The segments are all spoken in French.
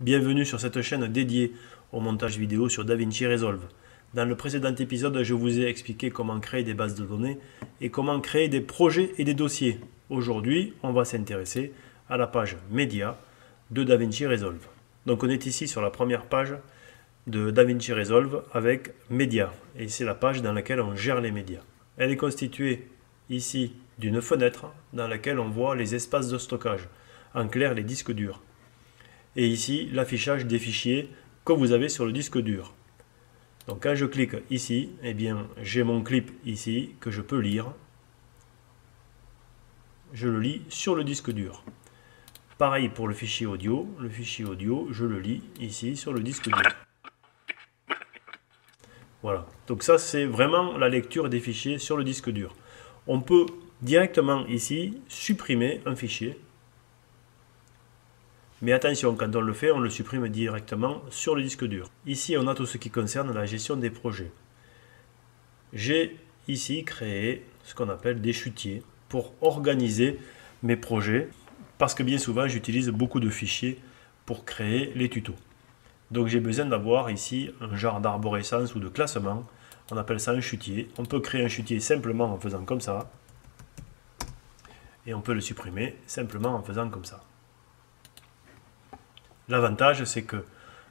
Bienvenue sur cette chaîne dédiée au montage vidéo sur DaVinci Resolve. Dans le précédent épisode, je vous ai expliqué comment créer des bases de données et comment créer des projets et des dossiers. Aujourd'hui, on va s'intéresser à la page Média de DaVinci Resolve. Donc on est ici sur la première page de DaVinci Resolve avec Média. Et c'est la page dans laquelle on gère les médias. Elle est constituée ici d'une fenêtre dans laquelle on voit les espaces de stockage, en clair les disques durs. Et ici l'affichage des fichiers que vous avez sur le disque dur. Donc quand je clique ici, eh bien j'ai mon clip ici que je peux lire. Je le lis sur le disque dur. Pareil pour le fichier audio, je le lis ici sur le disque dur. Voilà, donc ça c'est vraiment la lecture des fichiers sur le disque dur. On peut directement ici supprimer un fichier. Mais attention, quand on le fait, on le supprime directement sur le disque dur. Ici, on a tout ce qui concerne la gestion des projets. J'ai ici créé ce qu'on appelle des chutiers pour organiser mes projets, parce que bien souvent, j'utilise beaucoup de fichiers pour créer les tutos. Donc j'ai besoin d'avoir ici un genre d'arborescence ou de classement. On appelle ça un chutier. On peut créer un chutier simplement en faisant comme ça. Et on peut le supprimer simplement en faisant comme ça. L'avantage, c'est que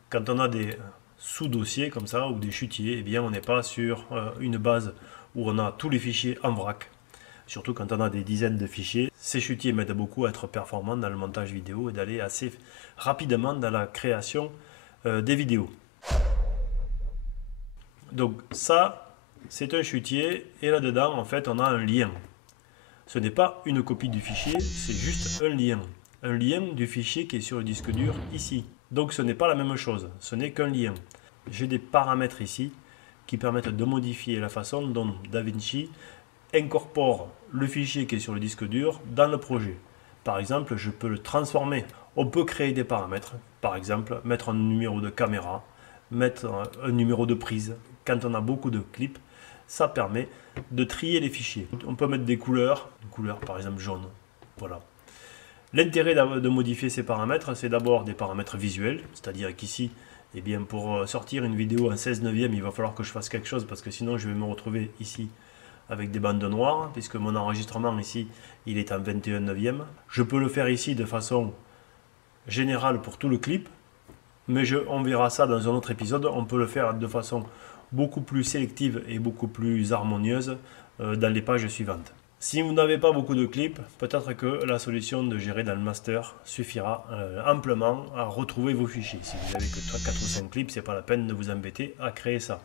quand on a des sous-dossiers comme ça, ou des chutiers, eh bien, on n'est pas sur une base où on a tous les fichiers en vrac. Surtout quand on a des dizaines de fichiers. Ces chutiers m'aident beaucoup à être performant dans le montage vidéo et d'aller assez rapidement dans la création des vidéos. Donc ça, c'est un chutier et là-dedans, en fait, on a un lien. Ce n'est pas une copie du fichier, c'est juste un lien. Un lien du fichier qui est sur le disque dur ici. Donc ce n'est pas la même chose, ce n'est qu'un lien. J'ai des paramètres ici qui permettent de modifier la façon dont DaVinci incorpore le fichier qui est sur le disque dur dans le projet. Par exemple, je peux le transformer. On peut créer des paramètres, par exemple, mettre un numéro de caméra, mettre un numéro de prise. Quand on a beaucoup de clips, ça permet de trier les fichiers. On peut mettre des couleurs, une couleur par exemple jaune. Voilà. L'intérêt de modifier ces paramètres, c'est d'abord des paramètres visuels, c'est-à-dire qu'ici, eh bien, pour sortir une vidéo en 16/9, il va falloir que je fasse quelque chose parce que sinon je vais me retrouver ici avec des bandes noires, puisque mon enregistrement ici, il est en 21/9. Je peux le faire ici de façon générale pour tout le clip, mais on verra ça dans un autre épisode. On peut le faire de façon beaucoup plus sélective et beaucoup plus harmonieuse dans les pages suivantes. Si vous n'avez pas beaucoup de clips, peut-être que la solution de gérer dans le master suffira amplement à retrouver vos fichiers. Si vous n'avez que 4 ou 5 clips, ce n'est pas la peine de vous embêter à créer ça.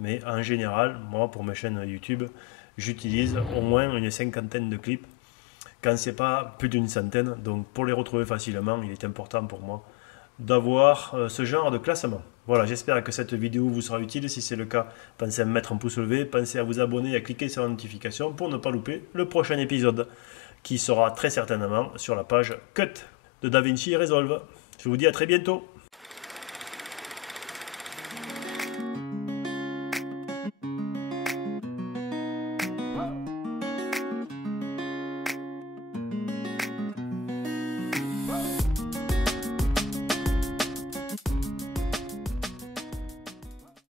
Mais en général, moi pour mes chaînes YouTube, j'utilise au moins une cinquantaine de clips, quand ce n'est pas plus d'une centaine. Donc pour les retrouver facilement, il est important pour moi d'avoir ce genre de classement. Voilà, j'espère que cette vidéo vous sera utile. Si c'est le cas, pensez à me mettre un pouce levé, pensez à vous abonner et à cliquer sur la notification pour ne pas louper le prochain épisode qui sera très certainement sur la page Cut de DaVinci Resolve. Je vous dis à très bientôt.